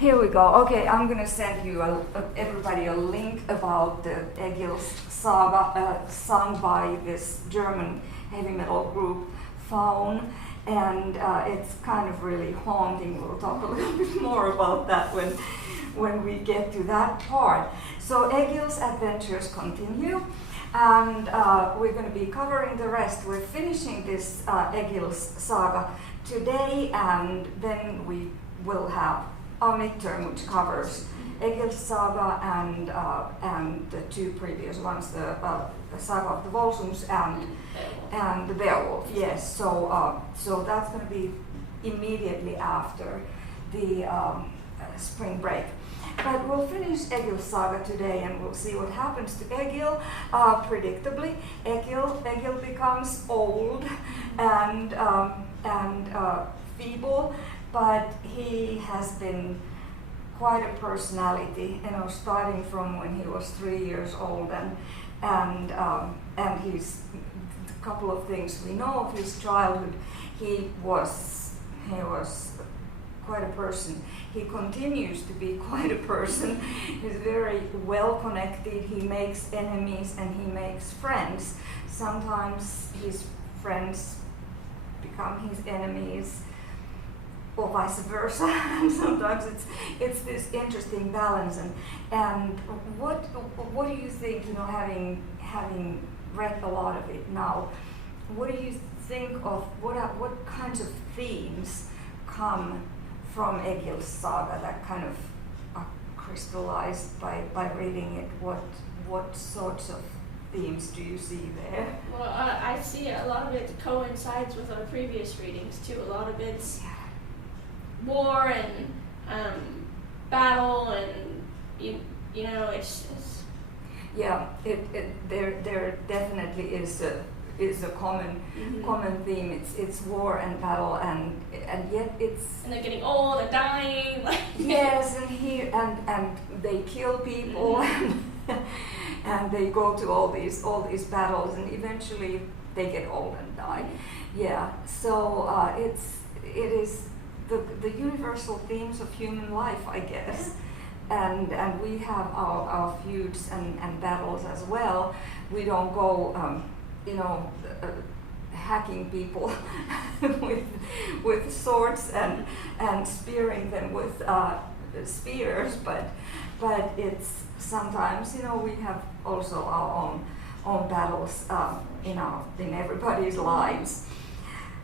Here we go. Okay, I'm gonna send you everybody a link about the Egil's Saga, sung by this German heavy metal group Faun, and it's kind of really haunting. We'll talk a little bit more about that when we get to that part. So Egil's adventures continue, and we're going to be covering the rest. We're finishing this Egil's Saga today, and then we will have our midterm, which covers Egil's Saga and the two previous ones, the Saga of the Volsungs and the Beowulf. Yes, so that's going to be immediately after the spring break. But we'll finish Egil's Saga today, and we'll see what happens to Egil. Predictably, Egil becomes old and feeble, but he has been quite a personality, starting from when he was 3 years old, and he's a couple of things we know of his childhood. He was quite a person. He continues to be quite a person. He's very well connected. He makes enemies and he makes friends. Sometimes his friends become his enemies, or vice versa. And sometimes it's this interesting balance. And what do you think? Having read a lot of it now, what do you think of what kinds of themes come from Egil's Saga that kind of are crystallized by reading it? What sorts of themes do you see there? Well, I see a lot of it coincides with our previous readings too. A lot of it's war and battle, and it's yeah. There definitely is a common theme. It's war and battle, and yet it's, and they're getting old and dying. Yes, and they kill people, and they go to all these battles, and eventually they get old and die. Yeah, so it is the universal themes of human life, I guess. And we have our feuds and battles as well. We don't go hacking people with swords and spearing them with spears, but it's sometimes we have also our own battles in everybody's lives.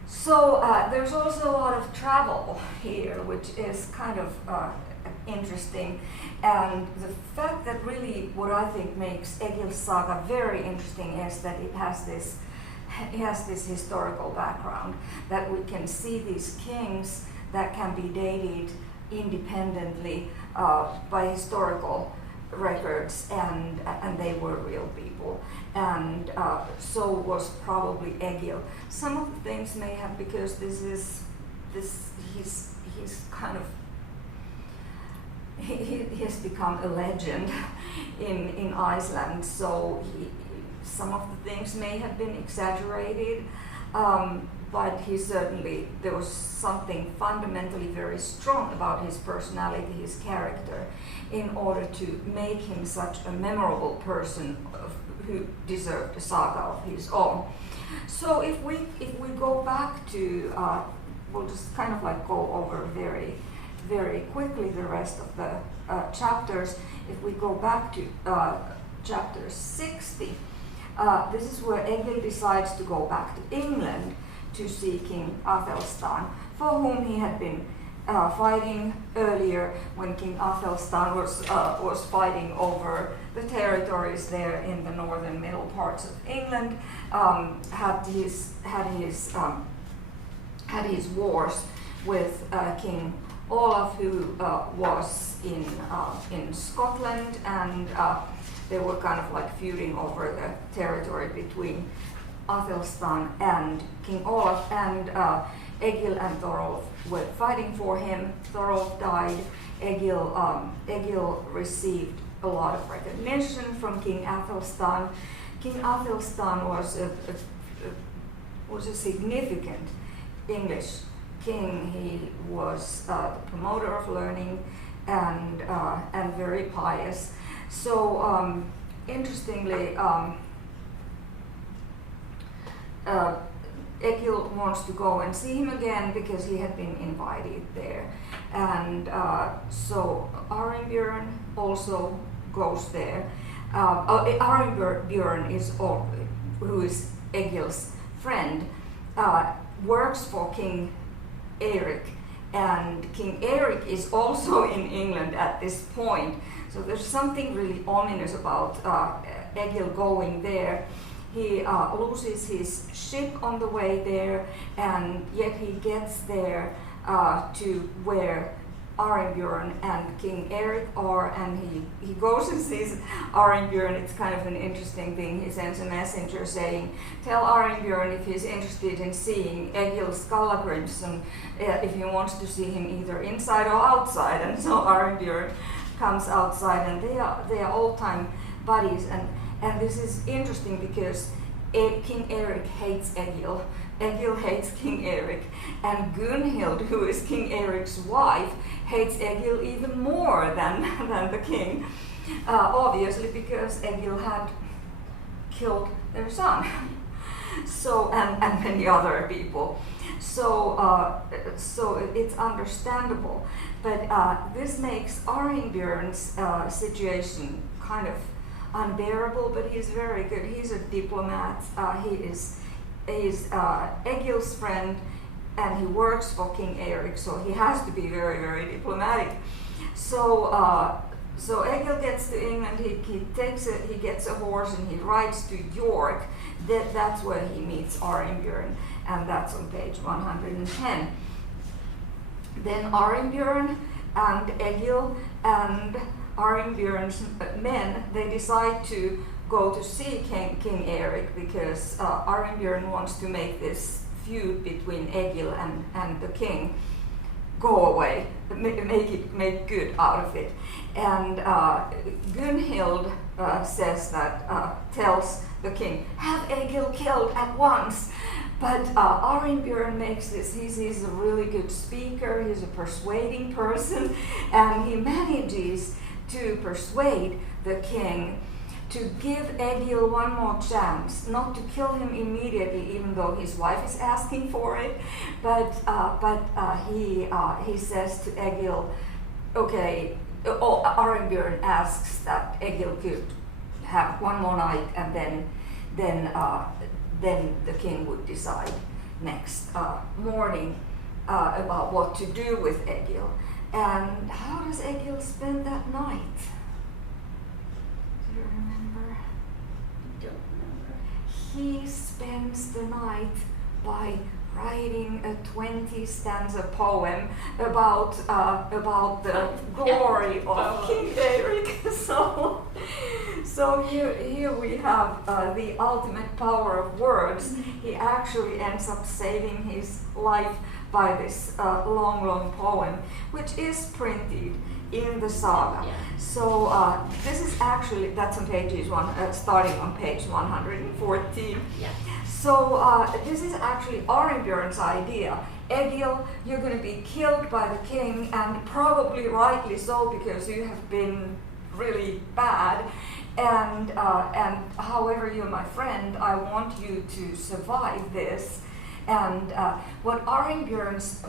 So there's also a lot of travel here, which is kind of interesting, and the fact that really what I think makes Egil's Saga very interesting is that it has this historical background, that we can see these kings that can be dated independently by historical records, and they were real people, and so was probably Egil. Some of the things may have, because he's kind of he has become a legend in Iceland, so some of the things may have been exaggerated, but there was something fundamentally very strong about his personality, his character, in order to make him such a memorable person who deserved a saga of his own. So if we go back to, we'll just kind of go over very, very quickly the rest of the chapters. If we go back to chapter 60, this is where Egil decides to go back to England to see King Athelstan, for whom he had been fighting earlier when King Athelstan was fighting over the territories there in the northern middle parts of England, had his wars with King Olaf, who was in Scotland, and they were kind of feuding over the territory between Athelstan and King Olaf, and Egil and Thorolf were fighting for him. Thorolf died. Egil received a lot of recognition from King Athelstan. King Athelstan was a significant English king. He was the promoter of learning. and very pious. So interestingly, Egil wants to go and see him again because he had been invited there, and so Arinbjörn also goes there. Arinbjörn who is Egil's friend, works for King Eric, and King Eric is also in England at this point. So there's something really ominous about Egil going there. He loses his ship on the way there, and yet he gets there to where Arinbjörn and King Eric are, and he goes and sees Arinbjörn. It's kind of an interesting thing. He sends a messenger saying, tell Arinbjörn if he's interested in seeing Egil Skallagrims, and if he wants to see him either inside or outside. And so Arinbjörn comes outside, and they are old-time buddies. And this is interesting because King Eric hates Egil. Egil hates King Eric, and Gunhild, who is King Eric's wife, hates Egil even more than the king, obviously because Egil had killed their son, so and many other people. So it's understandable, but this makes Arinbjörn's situation kind of unbearable. But he's very good. He's a diplomat. He is Egil's friend, and he works for King Eric, so he has to be very, very diplomatic. So Egil gets to England. He gets a horse and he rides to York. That's where he meets Arinbjörn, and that's on page 110. Then Arinbjörn and Egil and Arinbjörn's men, they decide to go to see King Eric because Arinbjörn wants to make this feud between Egil and the king go away, make good out of it. And Gunhild tells the king, have Egil killed at once. But Arinbjörn makes this, he's a really good speaker, he's a persuading person, and he manages to persuade the king to give Egil one more chance, not to kill him immediately, even though his wife is asking for it. But he says to Egil, okay. Arinbjörn asks that Egil could have one more night, and then the king would decide next morning about what to do with Egil. And how does Egil spend that night? Do you remember? Don't remember. He spends the night by writing a 20-stanza poem about the glory of King Eric. So here we have the ultimate power of words. He actually ends up saving his life by this long poem, which is printed in the saga. Yeah. So this is actually, that's on pages starting on page 114. Yeah. So this is actually Arinbjörn's idea. Egil, you're going to be killed by the king, and probably rightly so because you have been really bad. And however, you're my friend, I want you to survive this. And what Arinbjörn's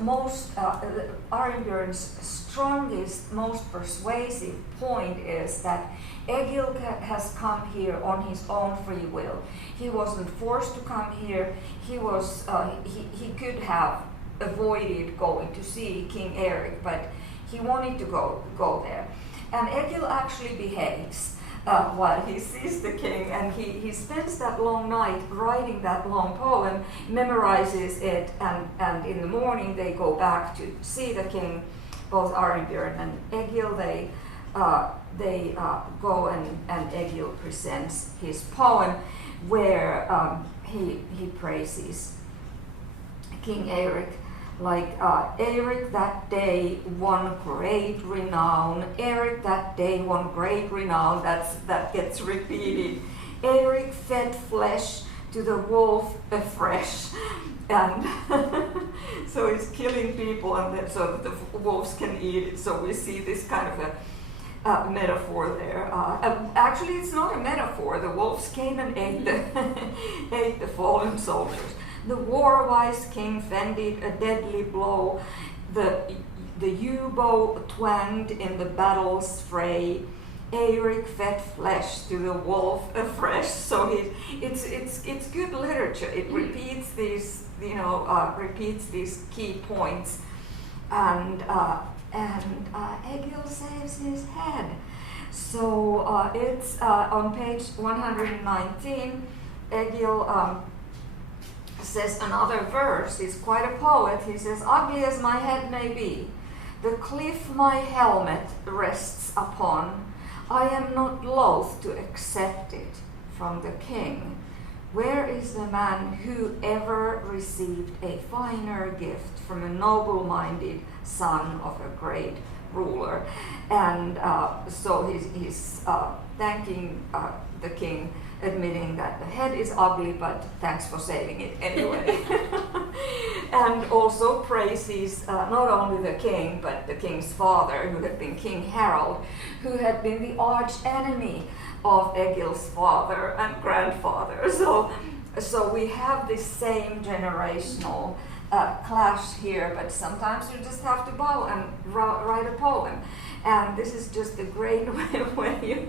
strongest, most persuasive point is that Egil has come here on his own free will. He wasn't forced to come here. He could have avoided going to see King Eric, but he wanted to go there. And Egil actually behaves while he sees the king, and he spends that long night writing that long poem, memorizes it, and in the morning they go back to see the king. Both Arinbjörn and Egil, they go and Egil presents his poem where he praises King Eric, like Eric that day won great renown. Eric that day won great renown. That gets repeated. Eric fed flesh to the wolf afresh. And so he's killing people, and then so that the wolves can eat it. So we see this kind of a metaphor there. Actually, it's not a metaphor. The wolves came and ate the fallen soldiers. The war-wise king fended a deadly blow. The yew-bow twanged in the battle's fray. Eric fed flesh to the wolf afresh. So it's good literature. It repeats these repeats these key points, and Egil saves his head. So it's on page 119. Egil says another verse. He's quite a poet. He says, "Ugly as my head may be, the cliff my helmet rests upon, I am not loath to accept it from the king. Where is the man who ever received a finer gift from a noble-minded son of a great ruler?" And so he's thanking the king, admitting that the head is ugly, but thanks for saving it anyway. And also praises not only the king, but the king's father, who had been King Harald, who had been the arch enemy of Egil's father and grandfather. So we have this same generational clash here, but sometimes you just have to bow and write a poem. And this is just a great way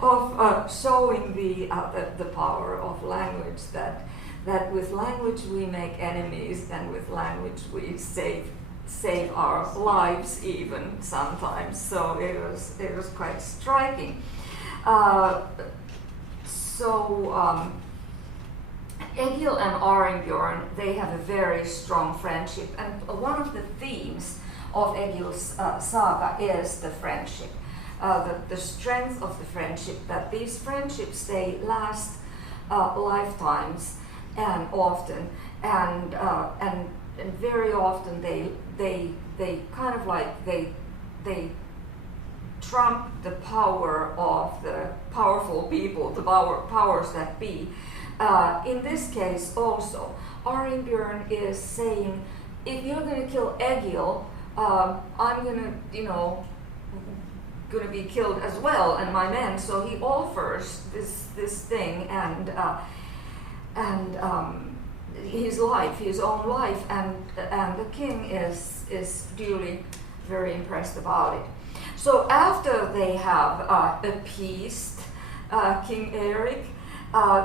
of showing the power of language, that with language we make enemies, and with language we save our lives even sometimes. So it was quite striking. Egil and Arinbjorn, they have a very strong friendship, and one of the themes of Egil's saga is the friendship, the strength of the friendship, that these friendships, they last lifetimes and often, and very often they kind of like they trump the power of the powerful people, the powers that be. In this case also, Arinbjorn is saying, if you're going to kill Egil, I'm going to be killed as well, and my men. So he offers this thing and his life, his own life, and the king is duly very impressed about it. So after they have appeased King Eric,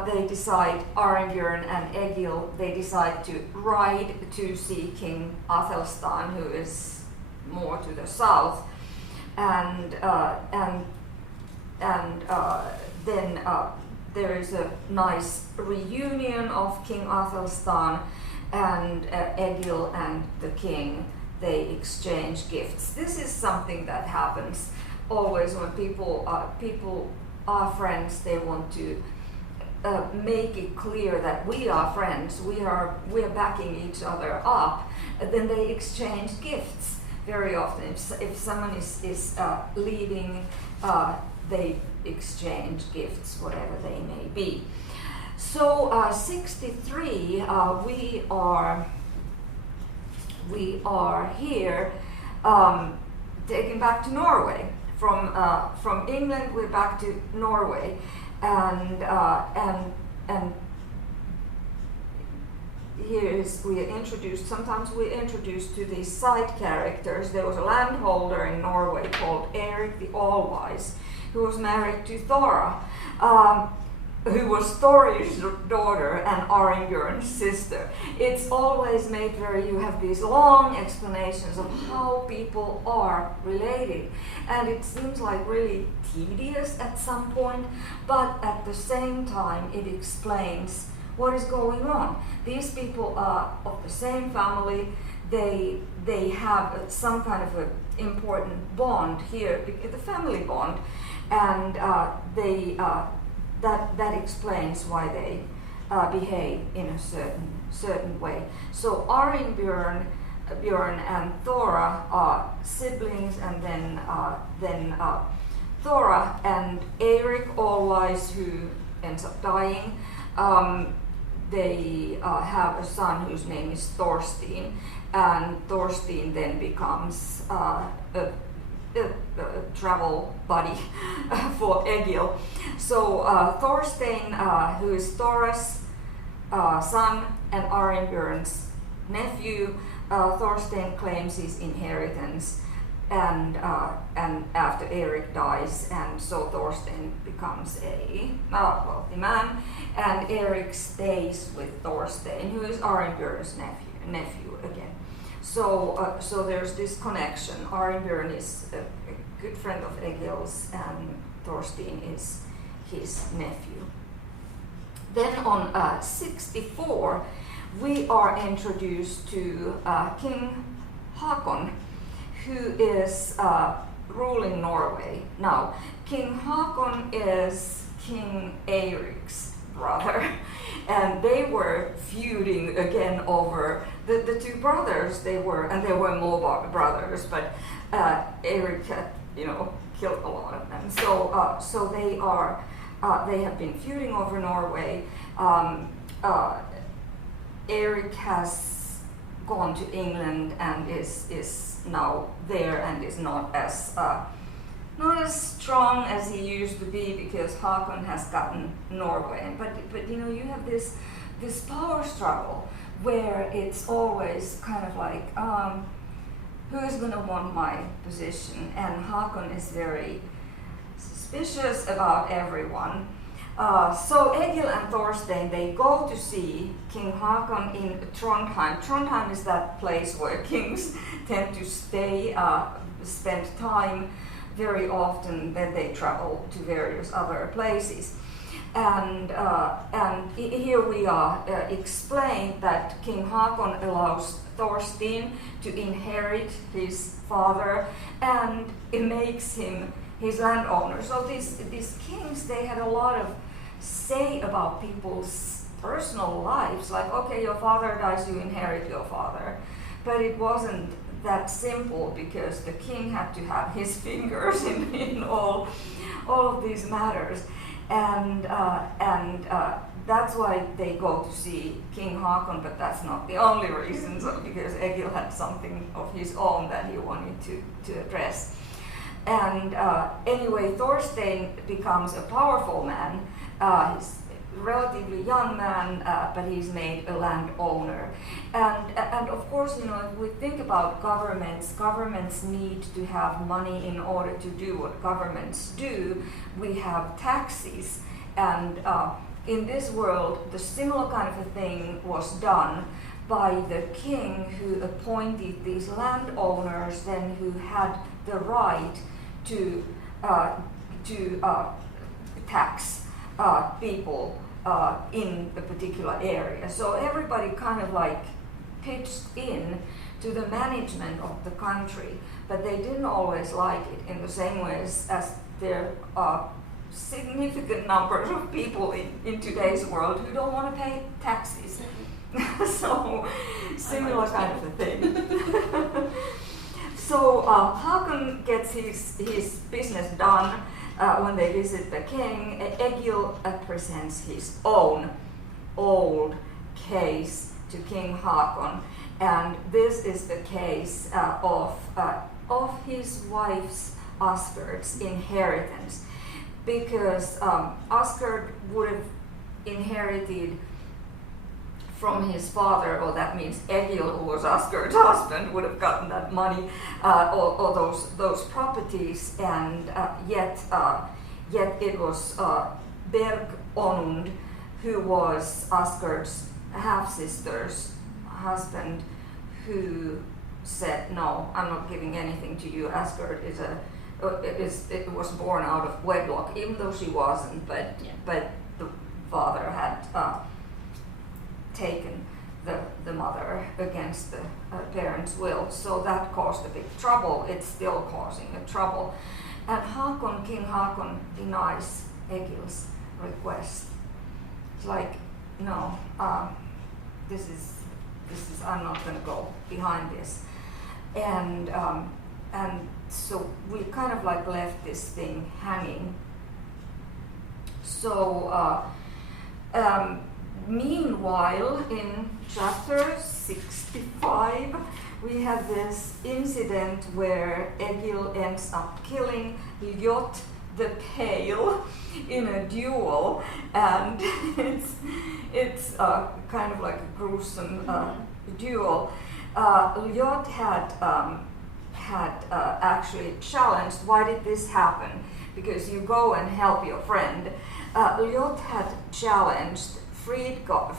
they decide, Arinbjorn and Egil, they decide to ride to see King Athelstan, who is more to the south, and then there is a nice reunion of King Athelstan, and Egil and the king, they exchange gifts. This is something that happens always when people are friends. They want to make it clear that we are friends, we are backing each other up. Then they exchange gifts very often. If someone is leaving, they exchange gifts, whatever they may be. So 63, we are here taken back to Norway. From England, we're back to Norway, and here we are introduced. Sometimes we're introduced to these side characters. There was a landholder in Norway called Eric the Allwise, who was married to Thora, who was Thor's daughter and Arinbjorn's sister. It's always made where you have these long explanations of how people are related, and it seems like really tedious at some point, but at the same time it explains what is going on. These people are of the same family. They have some kind of an important bond here, the family bond, and that explains why they behave in a certain way. So Arinbjorn and Thora are siblings, and then Thora and Eric Allwise, who ends up dying, they have a son whose name is Thorstein, and Thorstein then becomes a travel buddy for Egil. So Thorstein, who is Thor's son and Arinbjörn's nephew, Thorstein claims his inheritance, and after Eric dies, and so Thorstein becomes a wealthy man, and Eric stays with Thorstein, who is Arinbjörn's nephew again. So there's this connection. Arinbjörn is a good friend of Egil's, and Thorstein is his nephew. Then on 64, we are introduced to King Haakon, who is ruling Norway. Now, King Haakon is King Eirik's brother, and they were feuding again over the two brothers. They were Mobile brothers, but Eirik had, killed a lot of them. So they have been feuding over Norway. Eirik has gone to England and is now there and is not as strong as he used to be, because Haakon has gotten Norway. But you have this power struggle where it's always kind of like who's going to want my position, and Haakon is very suspicious about everyone. So Egil and Thorstein, they go to see King Haakon in Trondheim. Trondheim is that place where kings tend to stay, spend time very often. Then they travel to various other places. And here we are explained that King Haakon allows Thorstein to inherit his father, and it makes him his landowner. So these kings, they had a lot of say about people's personal lives, like, okay, your father dies, you inherit your father. But it wasn't that simple, because the king had to have his fingers in all of these matters. And that's why they go to see King Haakon, but that's not the only reason, because Egil had something of his own that he wanted to address. And anyway, Thorstein becomes a powerful man. He's a relatively young man, but he's made a landowner. And of course, if we think about governments need to have money in order to do what governments do. We have taxes, and in this world, the similar kind of a thing was done by the king, who appointed these landowners, then who had the right to tax people in a particular area. So everybody kind of like pitched in to the management of the country, but they didn't always like it, in the same way as there are significant numbers of people in today's world who don't want to pay taxes. So similar kind of a thing. So Haakon gets his business done when they visit the king. Egil presents his own old case to King Haakon, and this is the case of his wife's Asgerd's inheritance, because Asgerd would have inherited from his father, or that means Egil, who was Asgerd's husband, would have gotten that money or those properties, and yet it was Berg Onund, who was Asgerd's half-sister's husband, who said, "No, I'm not giving anything to you. Asgerd it was born out of wedlock, even though she wasn't, but the father had taken the mother against the parents' will." So that caused a big trouble. It's still causing a trouble. And King Haakon denies Egil's request. It's like, no, this is I'm not going to go behind this. And so we kind of like left this thing hanging. So Meanwhile, in chapter 65, we have this incident where Egil ends up killing Ljot the Pale in a duel, and it's kind of like a gruesome duel. Ljot had actually challenged, why did this happen? Because you go and help your friend. Ljot had challenged Fridgar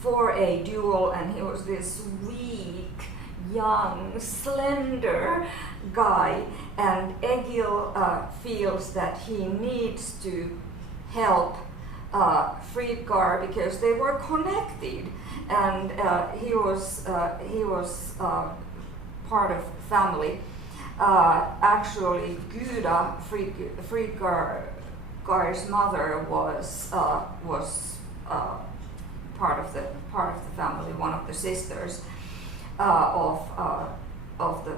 for a duel, and he was this weak, young, slender guy, and Egil feels that he needs to help Fridgar because they were connected, and he was part of family. Actually, Gyda, Fridgar's mother, was part of the family, one of the sisters of the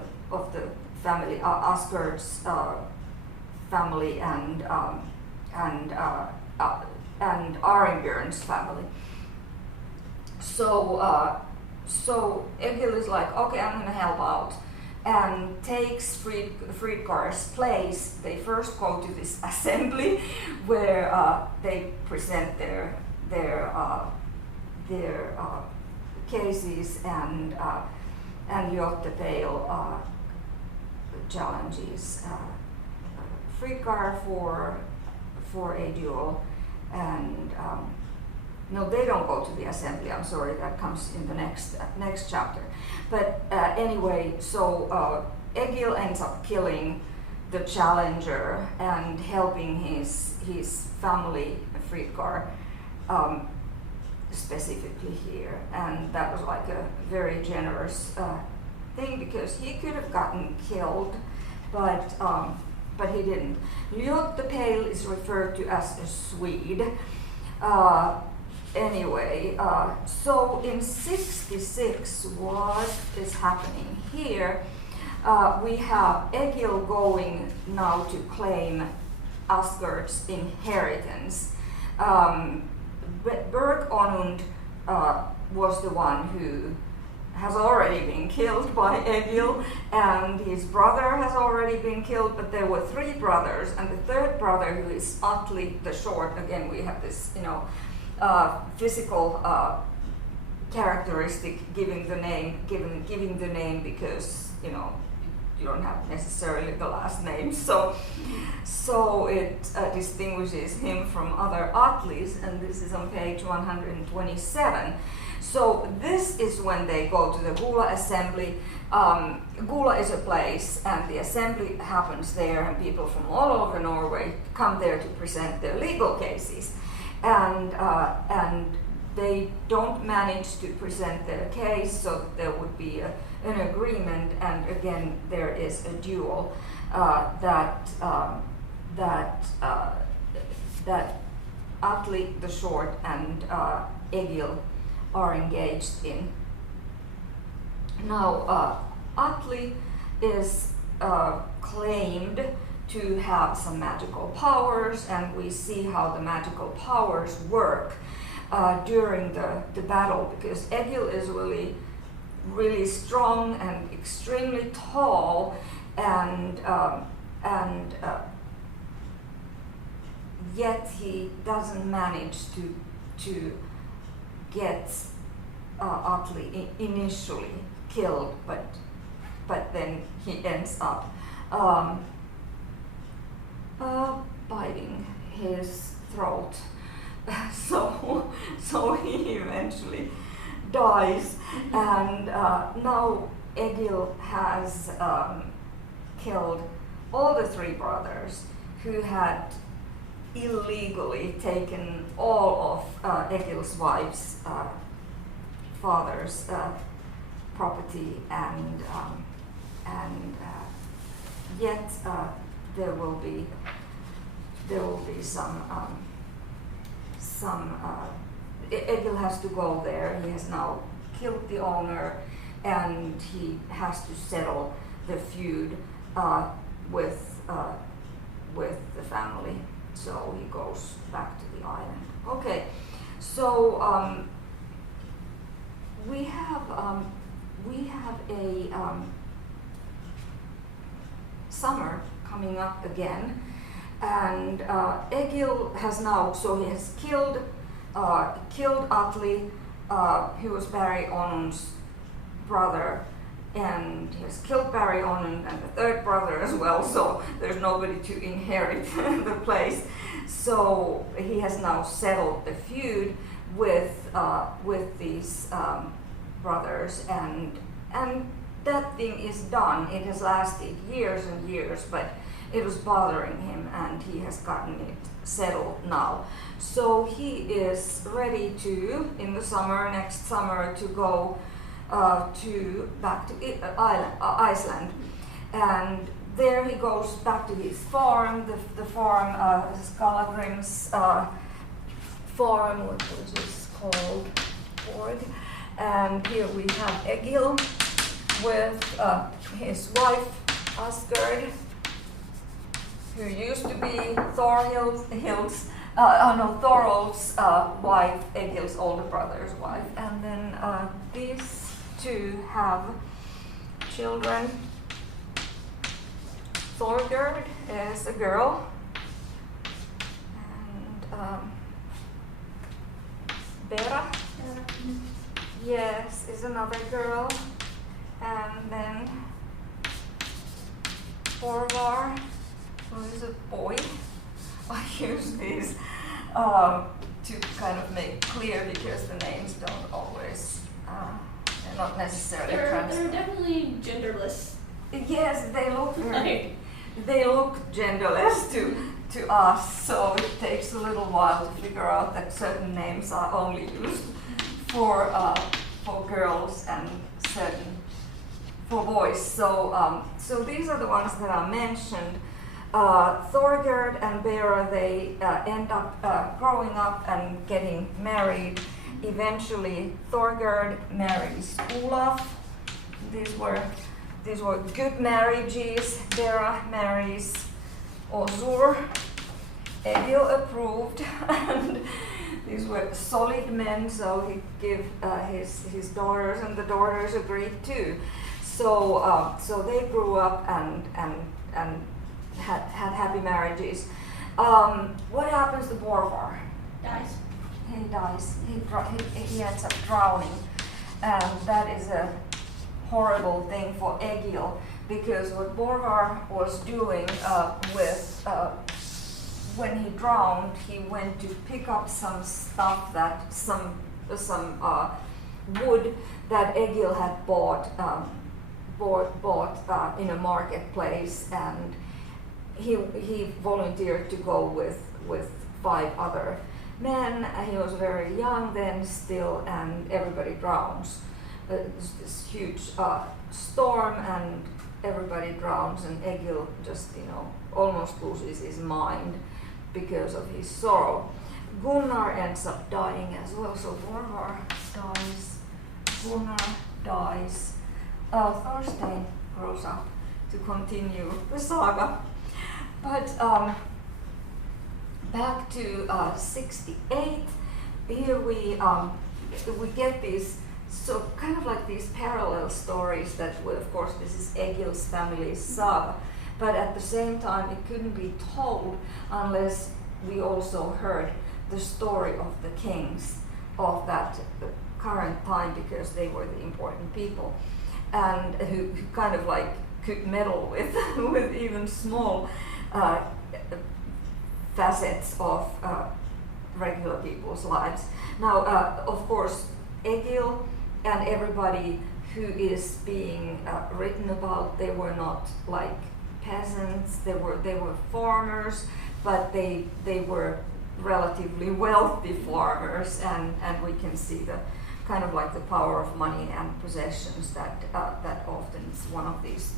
family, Asgard's family, and Arinbjörn's family. So Egil is like, okay, I'm going to help out, and takes Fridgar's place. They first go to this assembly where they present their cases, and Ljot the Pale challenges Fridgar for a duel, and no, they don't go to the assembly. I'm sorry, that comes in the next chapter. But anyway, so Egil ends up killing the challenger and helping his family, Fridgar, specifically here, and that was like a very generous thing, because he could have gotten killed, but he didn't. Ljot the Pale is referred to as a Swede. Anyway, so in 66, what is happening here? We have Egil going now to claim Asgard's inheritance. Berg Onund was the one who has already been killed by Egil, and his brother has already been killed, but there were 3 brothers, and the 3rd brother, who is Atli the Short, again we have this, physical characteristic giving the name because, you don't have necessarily the last name, so it distinguishes him from other Atlis, and this is on page 127. So this is when they go to the Hula Assembly. Hula is a place, and the assembly happens there, and people from all over Norway come there to present their legal cases, and they don't manage to present their case, so there would be an agreement, and again there is a duel that Atli the Short and Egil are engaged in. Now Atli is claimed to have some magical powers, and we see how the magical powers work during the battle, because Egil is really strong and extremely tall, and yet he doesn't manage to get Atli initially killed, but then he ends up biting his throat. So he eventually dies, and now Egil has killed all the 3 brothers who had illegally taken all of Egil's wife's father's property, and yet there will be some Egil has to go there. He has now killed the owner, and he has to settle the feud with the family. so he goes back to the island. Okay, so we have a summer coming up again, and Egil has now, so he has killed Atli, who was Barry Onun's brother, and he has killed Barry Onun and the third brother as well, so there's nobody to inherit the place. So he has now settled the feud with these brothers, and that thing is done. It has lasted years and years, but it was bothering him, and he has gotten it settled now. So he is ready to, in the summer, next summer, to go back to Iceland, and there he goes back to his farm, the farm, Skallagrims farm, which is called Borg. And here we have Egil with his wife Asgard, who used to be Thorolf's wife, Egil's older brother's wife. And then these two have children. Thorgerd is a girl, and Bera, yes, is another girl, and then Borvar, who is a boy. I use these to kind of make clear, because the names don't always, they're not necessarily They're definitely genderless. Yes, they look genderless to us, so it takes a little while to figure out that certain names are only used for girls and certain for boys. So these are the ones that are mentioned. Thorgerd and Bera, they end up growing up and getting married. Eventually, Thorgerd marries Olaf. These were good marriages. Bera marries Ozur. Egil approved, and these were solid men, so he gave his daughters, and the daughters agreed too. So they grew up and had happy marriages. What happens to Borvar? Dies. He dies. He ends up drowning, and that is a horrible thing for Egil, because what Borvar was doing when he drowned, he went to pick up some stuff that some wood that Egil had bought in a marketplace, and he volunteered to go with 5 other men. He was very young then still, and everybody drowns. There's this huge storm, and everybody drowns, and Egil just almost loses his mind because of his sorrow. Gunnar ends up dying as well, so Borvar dies, Gunnar dies. Thorstein grows up to continue the saga. But back to 68, here we get these, so kind of like these parallel stories that, of course, this is Egil's family's saga, but at the same time it couldn't be told unless we also heard the story of the kings of that current time, because they were the important people, and who kind of like could meddle with even small facets of regular people's lives. Now, of course, Egil and everybody who is being written about, they were not like peasants. They were farmers, but they were relatively wealthy farmers, and we can see the kind of like the power of money and possessions that often is one of these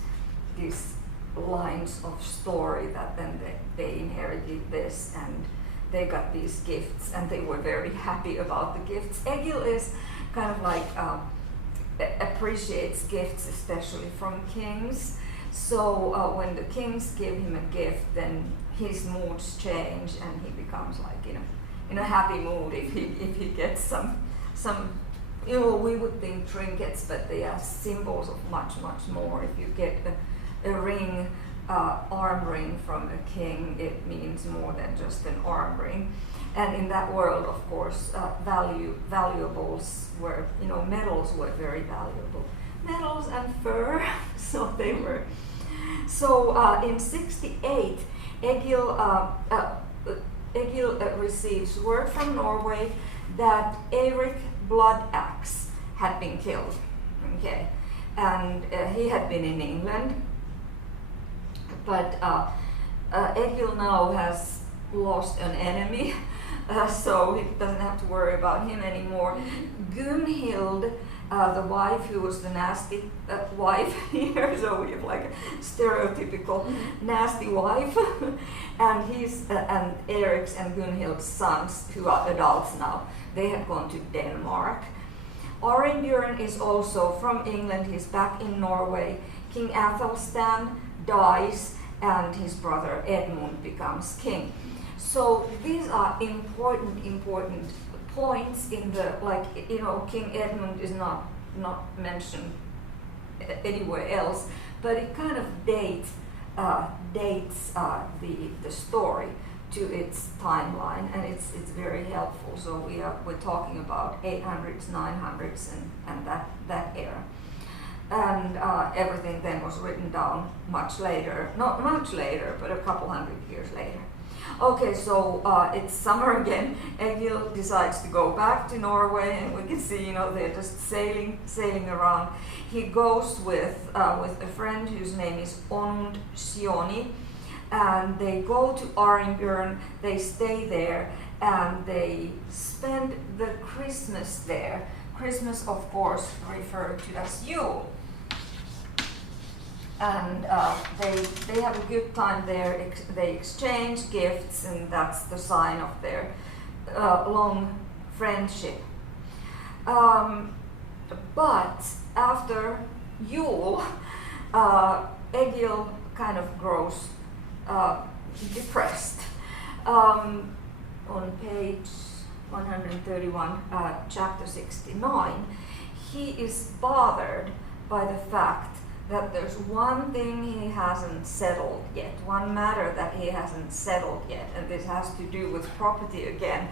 lines of story, that then they inherited this and they got these gifts and they were very happy about the gifts. Egil is kind of like appreciates gifts, especially from kings, So when the kings give him a gift, then his moods change and he becomes like in a happy mood if he gets some we would think trinkets, but they are symbols of much more. If you get a ring, arm ring from a king, it means more than just an arm ring. And in that world, of course, valuables were, metals were very valuable. Metals and fur, so they were. So in 68, Egil receives word from Norway that Eirik Bloodaxe had been killed. Okay, and he had been in England, but Egil now has lost an enemy. So he doesn't have to worry about him anymore. Gunhild, the wife who was the nasty wife here, so we have like a stereotypical nasty wife, and and Eric's and Gunhild's sons, who are adults now, they had gone to Denmark. Arinbjorn is also from England. He's back in Norway. King Athelstan dies, and his brother Edmund becomes king. So these are important points in the, King Edmund is not mentioned anywhere else, but it kind of dates the story to its timeline, and it's very helpful. So we're talking about 800s, 900s, and that era. And everything then was written down much later, not much later, but a couple hundred years later. Okay, so it's summer again. Egil decides to go back to Norway, and we can see, they're just sailing around. He goes with a friend whose name is Ond Sioni, and they go to Arinbjorn. They stay there, and they spend the Christmas there. Christmas, of course, referred to as Yule. And they have a good time there. They exchange gifts, and that's the sign of their long friendship. But after Yule, Egil kind of grows depressed. On page 131, chapter 69, he is bothered by the fact that there's one thing he hasn't settled yet, one matter that he hasn't settled yet, and this has to do with property again.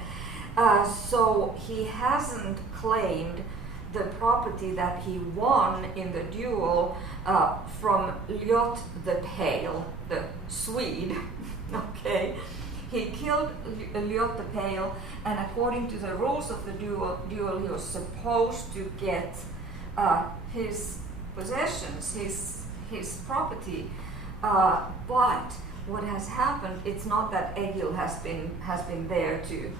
So he hasn't claimed the property that he won in the duel from Ljot the Pale, the Swede. Okay, he killed Ljot the Pale, and according to the rules of the duel, he was supposed to get his possessions, his property, but what has happened, it's not that Egil has been there to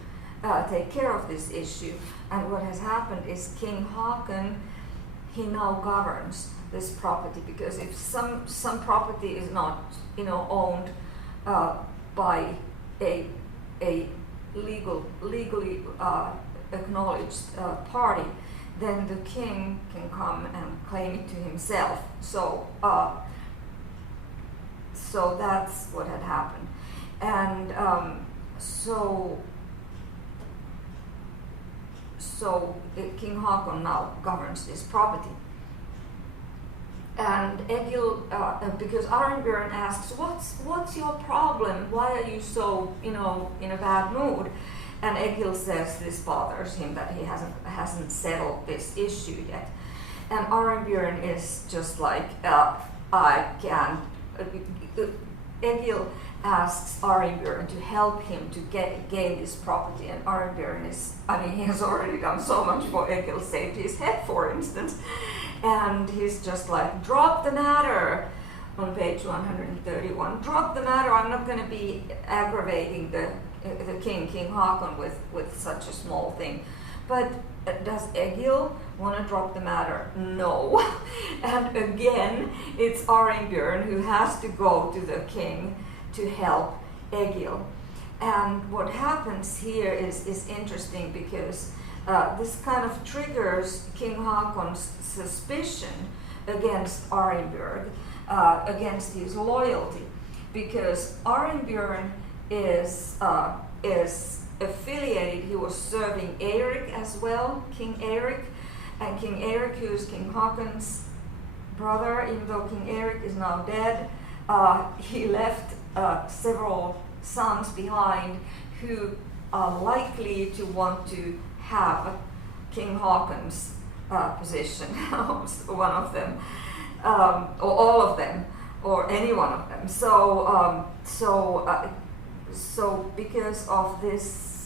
take care of this issue, and what has happened is King Haakon, he now governs this property, because if some property is not owned by a legally acknowledged party, then the king can come and claim it to himself. So that's what had happened, and so King Haakon now governs this property. And Egil, because Arinbjorn asks, "What's your problem? Why are you so in a bad mood?" And Egil says this bothers him, that he hasn't settled this issue yet. And Arinbjorn is just like, I can't. Egil asks Arinbjorn to help him to gain this property, and Arinbjorn he has already done so much for Egil, saved his head, for instance, and he's just like, drop the matter. On page 131, drop the matter. I'm not going to be aggravating the King Haakon with such a small thing. But does Egil want to drop the matter? No. And again, it's Arinbjorn who has to go to the king to help Egil. And what happens here is interesting, because this kind of triggers King Haakon's suspicion against Arinbjorn. against his loyalty, because Arnbjorn is affiliated. He was serving Eirik as well, King Eirik, and King Eirik, who is King Haakon's brother, even though King Eirik is now dead, he left several sons behind who are likely to want to have King Haakon's position, one of them, or all of them, or any one of them. So because of this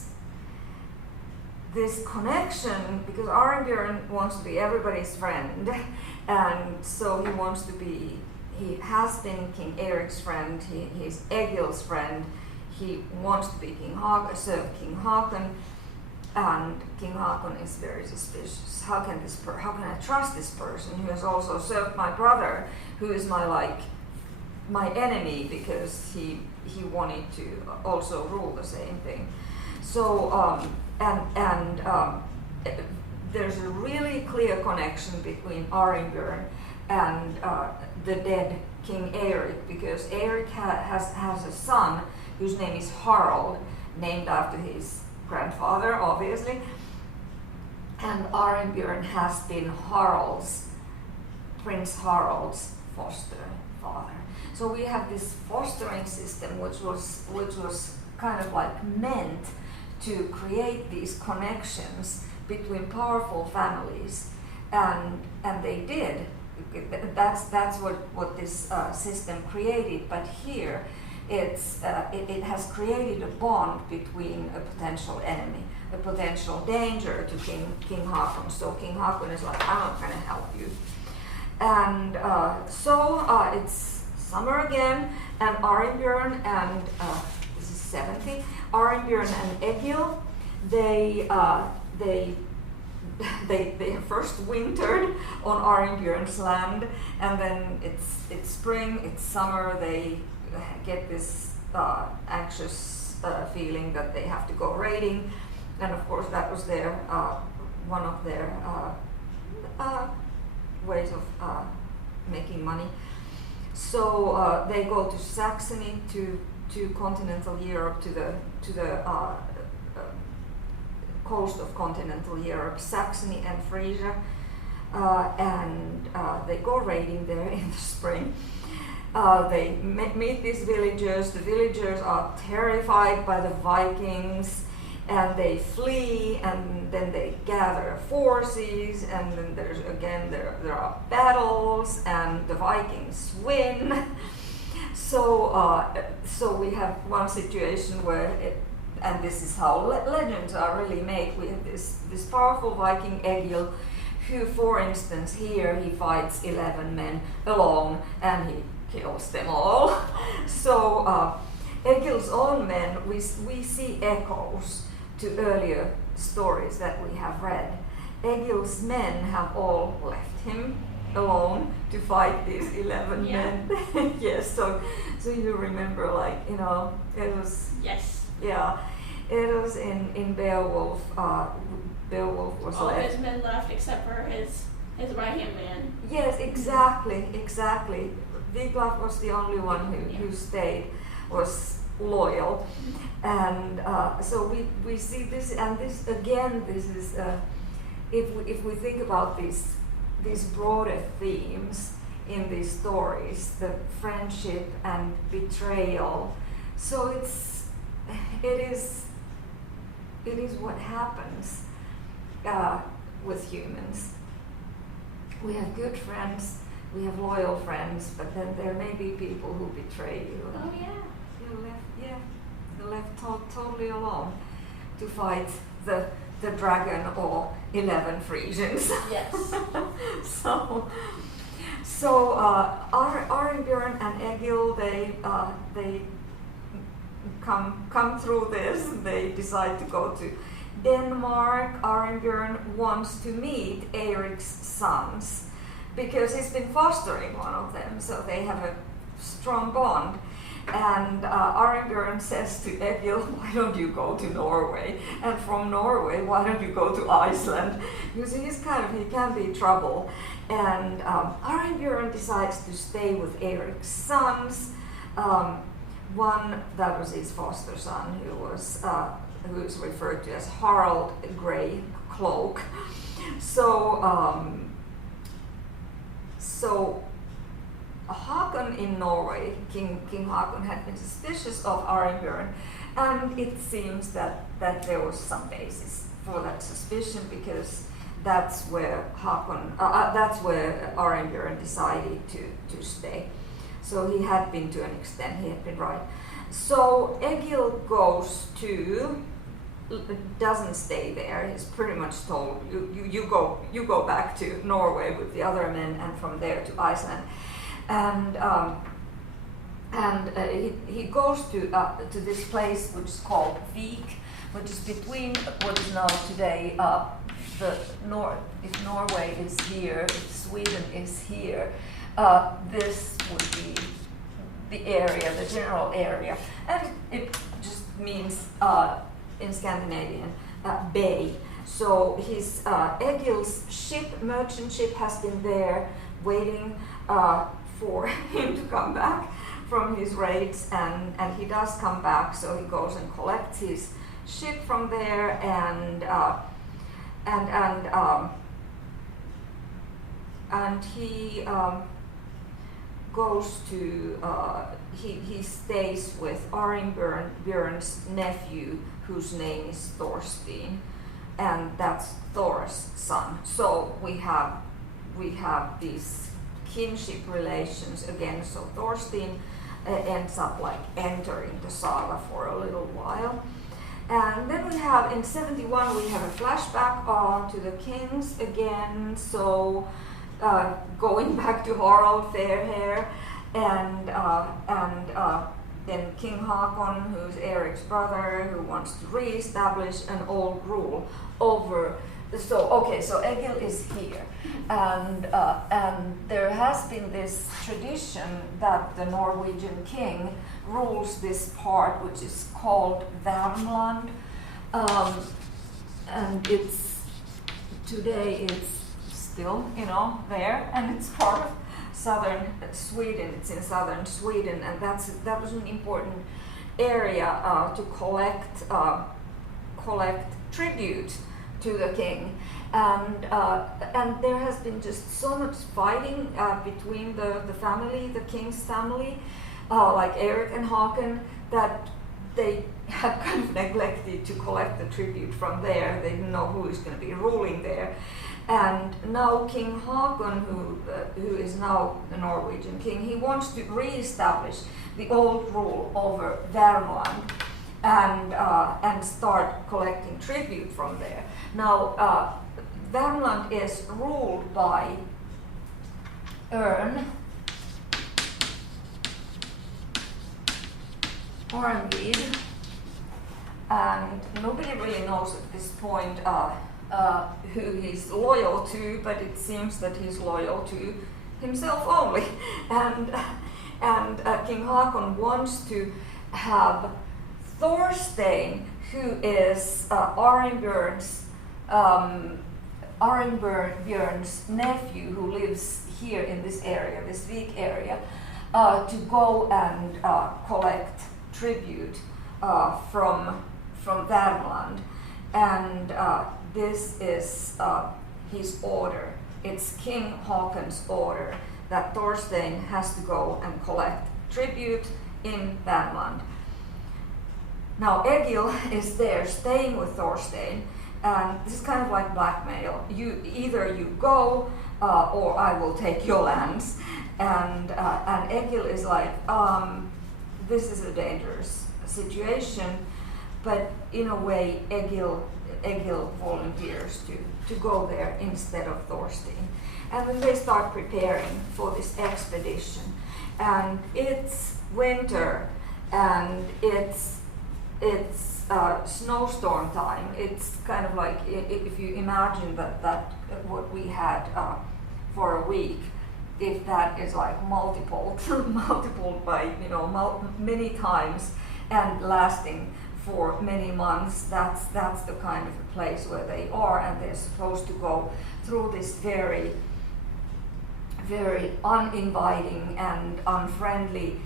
connection, because Arnbjorn wants to be everybody's friend, and so he has been King Eirik's friend, he's Egil's friend, he wants to be serve King Haakon, and King Haakon is very suspicious. How can I trust this person who has also served my brother, who is my enemy, because he wanted to also rule the same thing. So there's a really clear connection between Arnbjorn and the dead King Eirik, because Eirik has a son whose name is Harald, named after his grandfather, obviously, and Arnbjorn has been Prince Harald's foster father. So we have this fostering system, which was kind of like meant to create these connections between powerful families, and they did. That's what this system created. But here, it has created a bond between a potential enemy, a potential danger to King Haakon. So King Haakon is like, I'm not going to help you. And so it's summer again, and Arnbjorn and this is 70. Arnbjorn and Egil, they first wintered on Arnbjorn's land, and then it's spring, it's summer. They get this anxious feeling that they have to go raiding, and of course that was their one of their ways of making money. So they go to Saxony, to continental Europe, to the coast of continental Europe, Saxony and Frisia, and they go raiding there in the spring. They meet these villagers. The villagers are terrified by the Vikings, and they flee, and then they gather forces, and then there are battles, and the Vikings win. So we have one situation where, and this is how legends are really made. We have this powerful Viking Egil, who, for instance, here he fights 11 men alone, and he kills them all. So Egil's own men, we see echoes to earlier stories that we have read. Egil's men have all left him alone to fight these 11 men. Yes, so you remember, it was... Yes. Yeah, it was in Beowulf. Beowulf was all left. His men left except for his right-hand man. Yes, exactly. Wiglaf was the only one who stayed, was loyal, and so we see this, and this again. This is if we think about these broader themes in these stories, the friendship and betrayal. So it is what happens with humans. We have good friends, we have loyal friends, but then there may be people who betray you. Oh yeah. You're left totally alone to fight the dragon or 11 Frisians. Yes. So Arnbjorn and Egil, they come through this. They decide to go to Denmark. Arnbjorn wants to meet Eirik's sons because he's been fostering one of them, so they have a strong bond. And Arnbjorn says to Egil, why don't you go to Norway? And from Norway, why don't you go to Iceland? Because he can be trouble. And Arnbjorn decides to stay with Eric's sons. One that was his foster son, who is referred to as Harald Grey Cloak. So Haakon in Norway, King Haakon, had been suspicious of Arnbjorn, and it seems that there was some basis for that suspicion, because that's where Arnbjorn decided to stay. So he had been, to an extent, he had been right. So Egil doesn't stay there. He's pretty much told, you go back to Norway with the other men, and from there to Iceland. And he goes to this place which is called Vik, which is between what is now today if Norway is here, if Sweden is here, this would be the area, the general area, and it just means in Scandinavian bay. So his Egil's merchant ship has been there waiting for him to come back from his raids, and he does come back. So he goes and collects his ship from there, and he goes to he stays with Arnbjorn's nephew, whose name is Thorstein, and that's Thor's son. So we have these kinship relations again. So Thorstein ends up like entering the saga for a little while. And then we have, in 71, we have a flashback to the kings again. So going back to Harald Fairhair, and then King Haakon, who's Eric's brother, who wants to re-establish an old rule over. So Egil is here, and there has been this tradition that the Norwegian king rules this part, which is called Värmland, and today it's still there, and it's part of southern Sweden. It's in southern Sweden, and that was an important area to collect tribute to the king, and there has been just so much fighting between the family, the king's family, like Eric and Haakon, that they had kind of neglected to collect the tribute from there. They didn't know who is going to be ruling there. And now King Haakon, who is now the Norwegian king, he wants to re-establish the old rule over Värmland and start collecting tribute from there. Now, Värmland is ruled by Ormvid, and nobody really knows at this point who he's loyal to, but it seems that he's loyal to himself only. And King Haakon wants to have Thorstein, who is Arnbjorn's nephew, who lives here in this area, this Vik area, to go and collect tribute from Värmland, and this is his order. It's King Haakon's order that Thorstein has to go and collect tribute in Värmland. Now Egil is there staying with Thorstein, and this is kind of like blackmail. Either you go or I will take your lands. And Egil is like, this is a dangerous situation, but in a way Egil volunteers to go there instead of Thorstein. And then they start preparing for this expedition. And it's winter, and it's snowstorm time. It's kind of like, if you imagine that what we had for a week if that is like multiple by many times and lasting for many months, that's the kind of a place where they are, and they're supposed to go through this very, very uninviting and unfriendly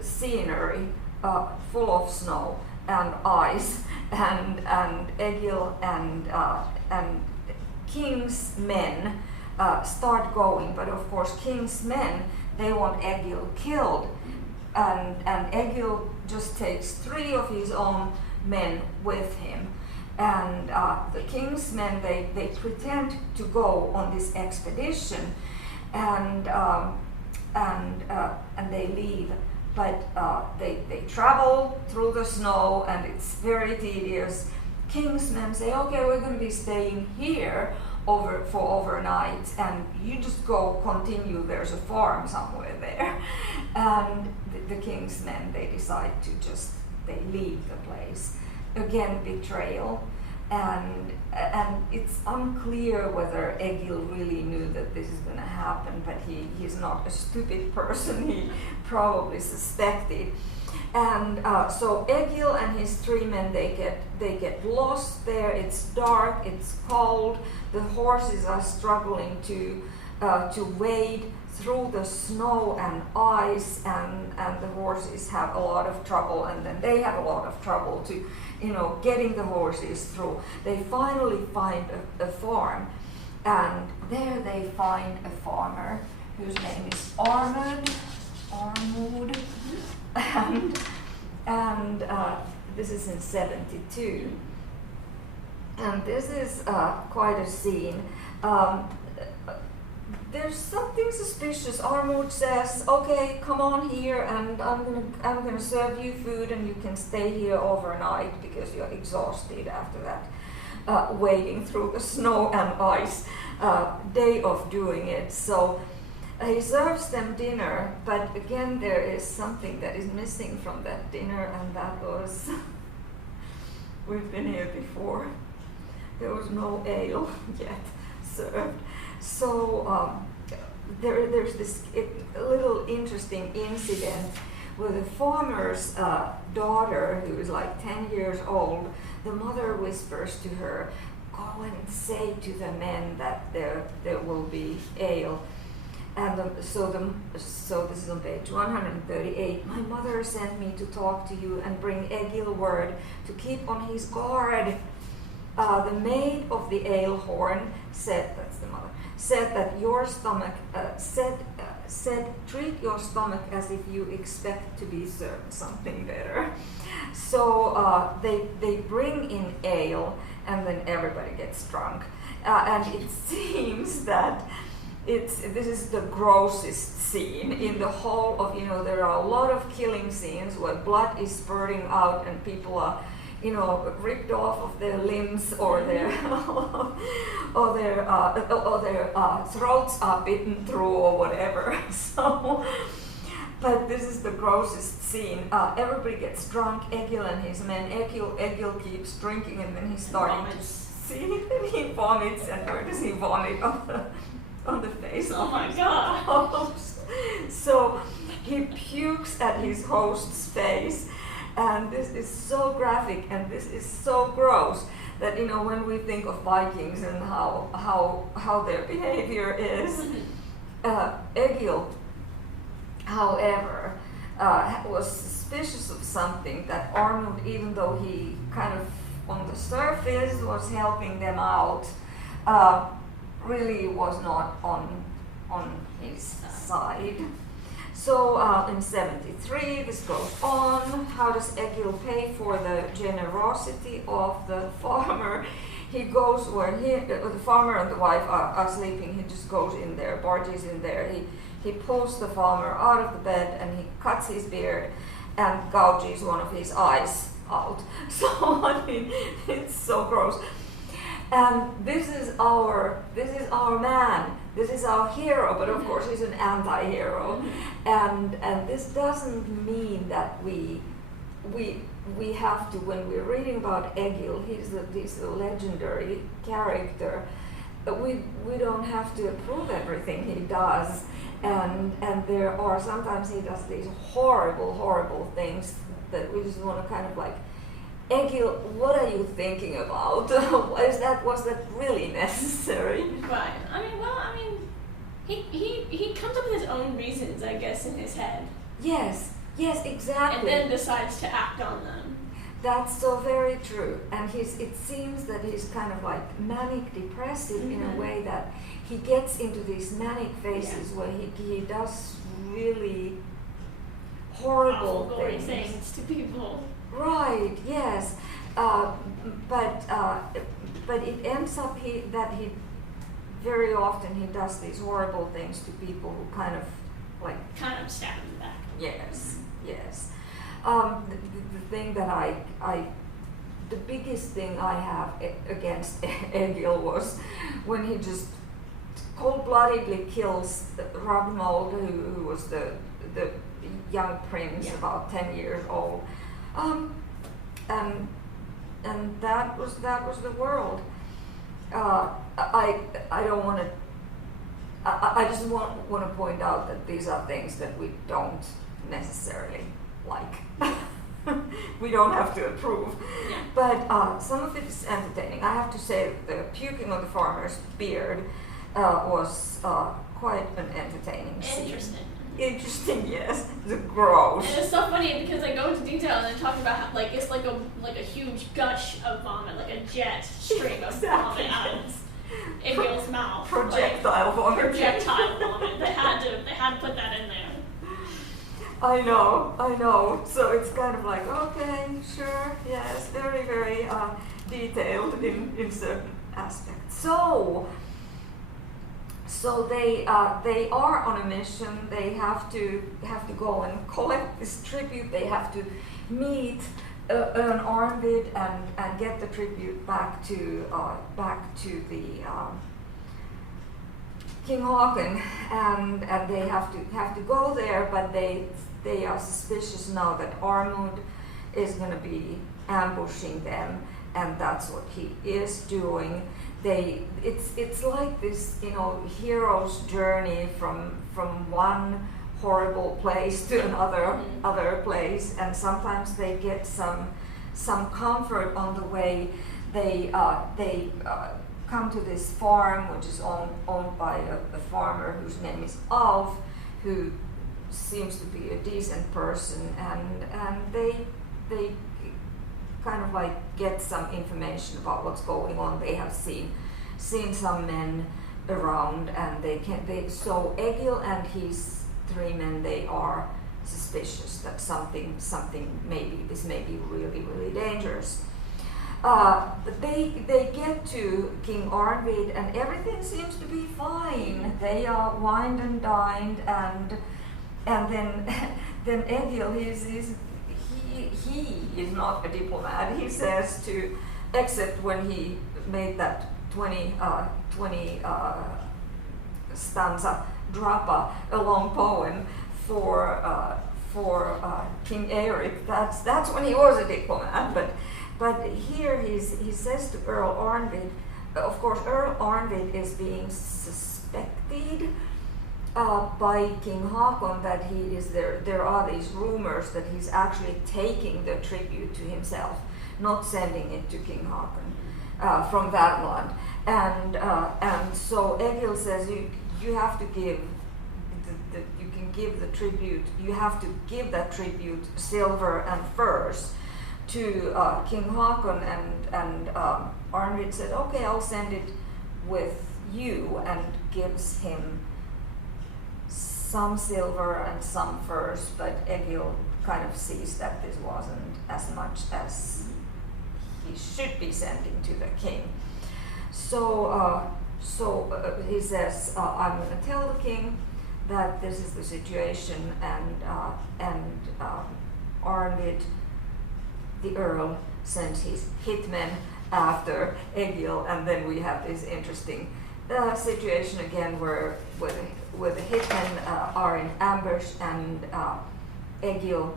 scenery full of snow and ice, and Egil and King's men start going, but of course King's men, they want Egil killed, and Egil just takes 3 of his own men with him, and the King's men, they pretend to go on this expedition, and they leave, but they travel through the snow, and it's very tedious. King's men say, okay, we're going to be staying here for overnight, and you just go continue, there's a farm somewhere there. And the King's men, they decide to they leave the place. Again, betrayal, and it's unclear whether Egil really knew that this is going to happen, but he's not a stupid person, he probably suspected. And so Egil and his 3 men, they get lost there. It's dark, it's cold, the horses are struggling to wade through the snow and ice, and the horses have a lot of trouble, and then they have a lot of trouble to getting the horses through. They finally find a farm, and there they find a farmer whose name is Armud, and this is in 72, and this is quite a scene. There's something suspicious. Armud says, okay, come on here, and I'm gonna serve you food, and you can stay here overnight because you're exhausted after that wading through the snow and ice day of doing it. So he serves them dinner, but again there is something that is missing from that dinner, and that was, we've been here before, there was no ale yet served. So there's this little interesting incident where the farmer's daughter, who is like 10 years old, the mother whispers to her, go and say to the men that there will be ale. And so this is on page 138. My mother sent me to talk to you and bring Egil word to keep on his guard. The maid of the ale horn said, that's the mother, said that your stomach, said treat your stomach as if you expect to be served something better. So they bring in ale, and then everybody gets drunk. And it seems that this is the grossest scene in the whole of, there are a lot of killing scenes where blood is spurting out and people are, ripped off of their limbs, or their throats are bitten through, or whatever. So, but this is the grossest scene. Everybody gets drunk. Egil and his men. Egil keeps drinking, and then he's starting to see, and he vomits. And where does he vomit? On the face. Oh my God! So he pukes at his host's face. And this is so graphic, and this is so gross that when we think of Vikings and how their behavior is, Egil, however, was suspicious of something that Armud, even though he kind of on the surface was helping them out, really was not on his side. So in 73, this goes on. How does Egil pay for the generosity of the farmer? He goes where the farmer and the wife are sleeping. He just goes in there, barges in there. He pulls the farmer out of the bed, and he cuts his beard and gouges one of his eyes out. So I mean, it's so gross. And this is our man. This is our hero, but of course he's an anti-hero, and this doesn't mean that we have to, when we're reading about Egil, he's a legendary character, we don't have to approve everything he does, and there are sometimes he does these horrible things that we just want to kind of like, Egil, what are you thinking about? Was that really necessary? Right. I mean, he comes up with his own reasons, I guess, in his head. Yes, exactly. And then decides to act on them. That's so very true. And it seems that he's kind of like manic depressive in a way that he gets into these manic phases where he does really horrible gory things to people. Right, yes. But it ends up that he very often he does these horrible things to people who kind of stab him back. Yes. The thing that the biggest thing I have against Egil was when he just cold-bloodedly kills Ragnvald, who was the young prince, about 10 years old, and that was the world. I don't want to. I just want to point out that these are things that we don't necessarily like. We don't have to approve. Yeah. But some of it is entertaining. I have to say that the puking on the farmer's beard was quite an entertaining scene. Interesting, yes. It's gross. And it's so funny because they go into detail and they talk about how it's like a huge gush of vomit, like a jet stream of vomit out of Egil's mouth. Projectile vomit. Projectile vomit. They had to put that in there. I know. So it's kind of like, okay, sure, yes, very, very detailed in certain aspects. So they are on a mission. They have to go and collect this tribute. They have to meet an Arnvid and get the tribute back to the King Haakon, and they have to go there, but they are suspicious now that Armud is going to be ambushing them, and that's what he is doing. It's like this, hero's journey from one horrible place to other place, and sometimes they get some comfort on the way. They come to this farm, which is owned by a farmer whose name is Alf, who seems to be a decent person, and they kind of like get some information about what's going on. They have seen some men around, and so Egil and his 3 men, they are suspicious that something this may be really, really dangerous. But they get to King Arnvid, and everything seems to be fine. They are wined and dined, and then Egil, he is not a diplomat. He says except when he made that 20 stanza drapa, a long poem for King Eric. That's when he was a diplomat. But here he says to Earl Arnvid. Of course, Earl Arnvid is being suspected by King Haakon that he is there. There are these rumors that he's actually taking the tribute to himself, not sending it to King Haakon from that land. And so Egil says you have to give you can give the tribute. You have to give that tribute, silver and furs, to King Haakon. And Arnvid said, okay, I'll send it with you, and gives him some silver and some furs, but Egil kind of sees that this wasn't as much as he should be sending to the king. So he says, I'm going to tell the king that this is the situation, and Arnvid, the Earl, sends his hitmen after Egil, and then we have this interesting situation again where the hitmen are in ambush, and Egil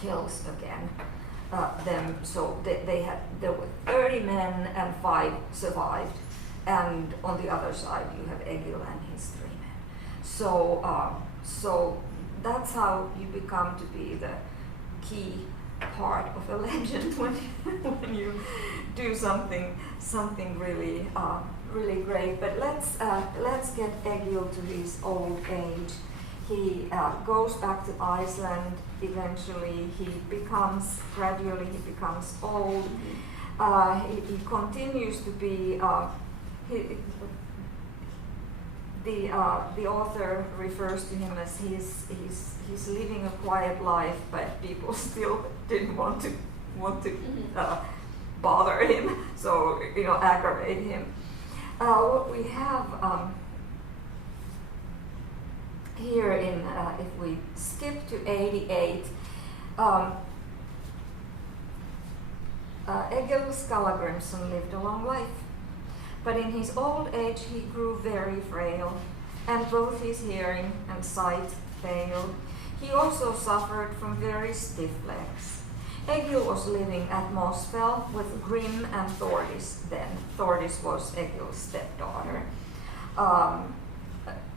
kills again them. So there were 30 men and 5 survived, and on the other side you have Egil and his 3 men. So that's how you become to be the key part of a legend when you do something really really great. But let's get Egil to his old age. He goes back to Iceland. Eventually, he becomes old. He continues to be. The author refers to him as he's living a quiet life, but people still didn't want to bother him, so aggravate him. What we have here if we skip to 88, Egil Skallagrims lived a long life, but in his old age he grew very frail, and both his hearing and sight failed. He also suffered from very stiff legs. Egil was living at Mossfell with Grim and Thordis then. Thordis was Egil's stepdaughter,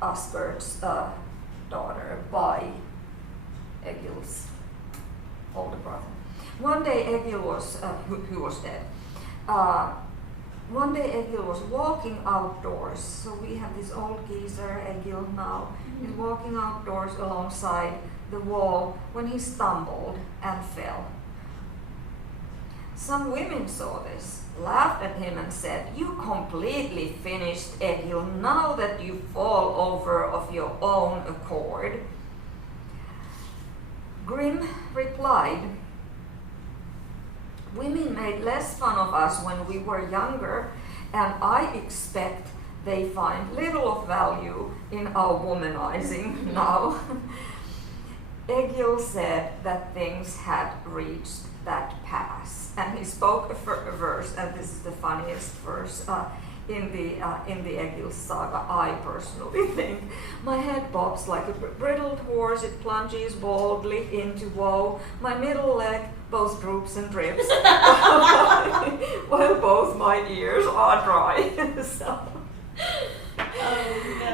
Asgerd's daughter by Egil's older brother. One day Egil was, who was dead, one day Egil was walking outdoors. So we have this old geezer, Egil now. He's walking outdoors alongside the wall when he stumbled and fell. Some women saw this, laughed at him and said, "You completely finished, Egil, now that you fall over of your own accord." Grim replied, "Women made less fun of us when we were younger, and I expect they find little of value in our womanizing now." Egil said that things had reached that pass, and he spoke a verse, and this is the funniest verse in the Egil saga, I personally think. "My head bobs like a bridled horse, it plunges boldly into woe. My middle leg both droops and drips, while both my ears are dry."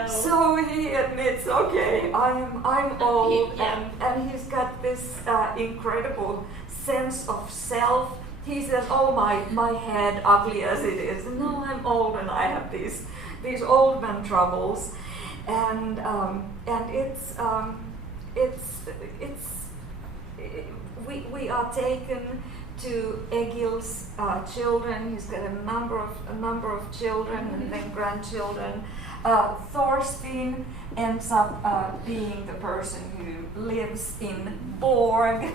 So he admits, okay, I'm old, and he's got this incredible sense of self. He says, "Oh, my head, ugly as it is, no, I'm old and I have these old man troubles," and we are taken to Egil's children. He's got a number of children and then grandchildren. Thorstein ends up being the person who lives in Borg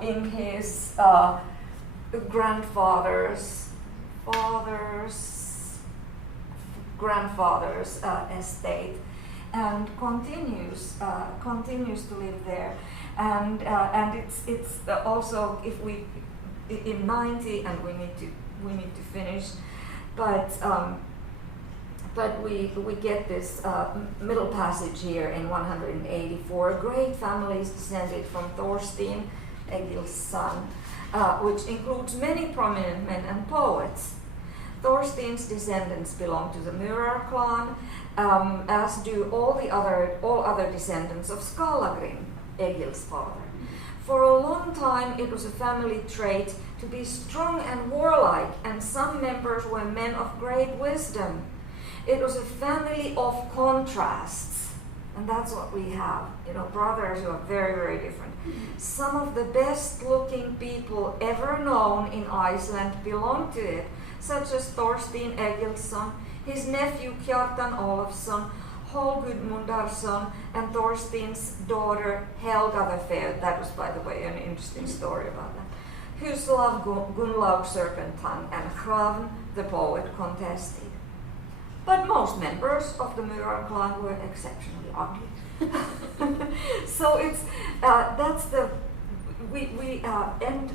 in his grandfather's estate, and continues to live there, and it's also, if we in 90, and we need to finish, but we get this middle passage here in 184. Great families descended from Thorstein, Egil's son, which includes many prominent men and poets. Thorstein's descendants belong to the Murar clan, as do all other descendants of Skallagrim, Egil's father. For a long time it was a family trait to be strong and warlike, and some members were men of great wisdom. It was a family of contrasts, and that's what we have. Brothers who are very, very different. Some of the best looking people ever known in Iceland belong to it, such as Thorstein Egilson, his nephew Kjartan Olafsson, Holgud Mundarsson, and Thorstein's daughter Helga the Fair. That was, by the way, an interesting story about that. Huslav Gunlaug Serpentine and Hravn the poet contested. But most members of the Murar clan were exceptionally ugly. So it's we end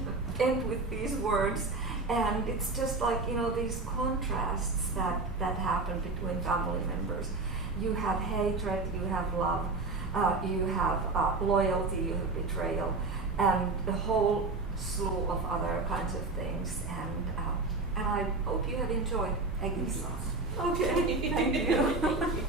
with these words, and it's just like these contrasts that happen between family members. You have hatred, you have love, you have loyalty, you have betrayal, and the whole slew of other kinds of things, and I hope you have enjoyed Egil's. Okay, thank you.